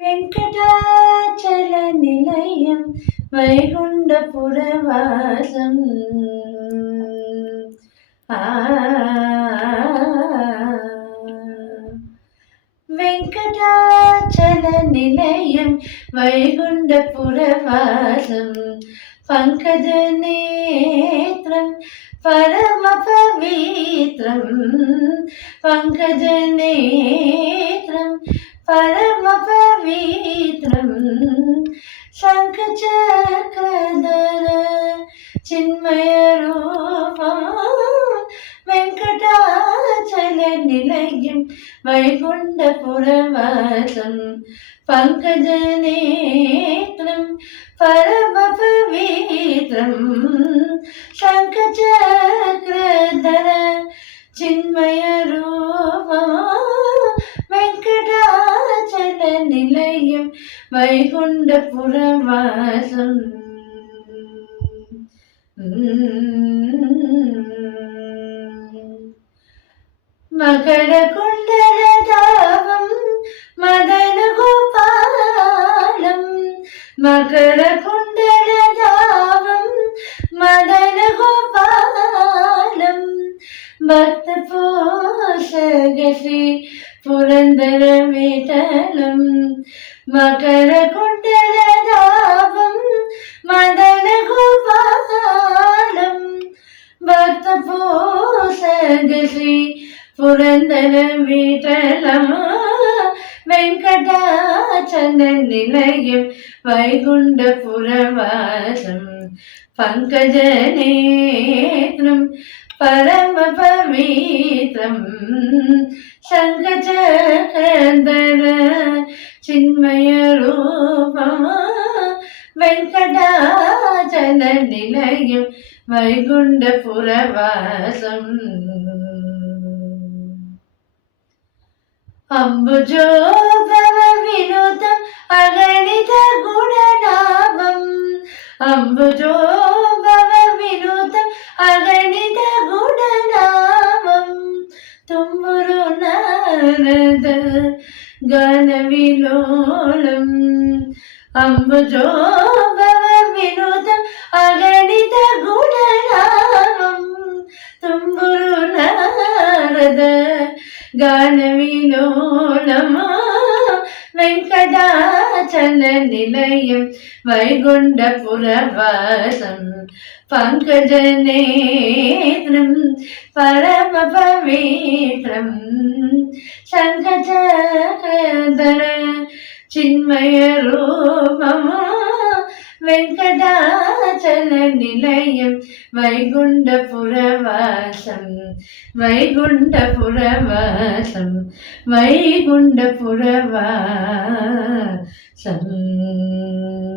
வெங்கடாச்சல நிலையம் வைகுண்டபுரவாசம். வெங்கடாச்சல நிலையம் வைகுண்டபுரவாசம். பங்கஜ நேத்திரம் பரம பவித்ரம். பங்கஜ நேத்திரம் பரம பவித்ரம். சங்கச்சக்ரதர சின்மய ரூபம். வெங்கடாச்சல நிலையம் வைகுண்டபுரவாசம். பங்கஜ நேத்திரம் பரம பவித்ரம். சங்கச்சக்ரதர சின்மய ரூபம். வெங்கடாச்சல நிலையம் வைகுண்டபுரவாசம். மகர குண்டலதாவம் மதன கோபாலம். மகர குண்டலதாவம் மதன கோபாலம். பக்த போஷக ஸ்ரீ புரந்தர விட்டலம். மகர குண்டலதாவம் மதன கோபாலம். பக்த போஷக ஸ்ரீ புரந்தர விட்டலம். வெங்கடாச்சல நிலையம் வைகுண்டபுரவாசம். பங்கஜ நேத்திரம் பரம பவித்ரம். சங்கச்சக்ரதர சின்மய ரூபம். வெங்கடாச்சல நிலையம் வைகுண்டபுரவாசம். அம்புஜோபவ வினோதம் அகணித குணநாமம். அம்புஜோபவ வினோதம் அகணித குணநாமம். தும்புரு நாரத கான விலோலம். அம்புஜோபவ வினோதம் அகணித குணநாமம். தும்புரு நாரத கான விலோலம். வெங்கடாச்சல நிலையம் வைகுண்டபுரவாசம். பங்கஜ நேத்திரம் பரம பவித்ரம். சங்கச்சக்ரதர சின்மய ரூபம். வெங்கடாச்சல நிலையம் வைகுண்டபுரவாசம். வைகுண்டபுரவாசம். வைகுண்டபுரவாசம்.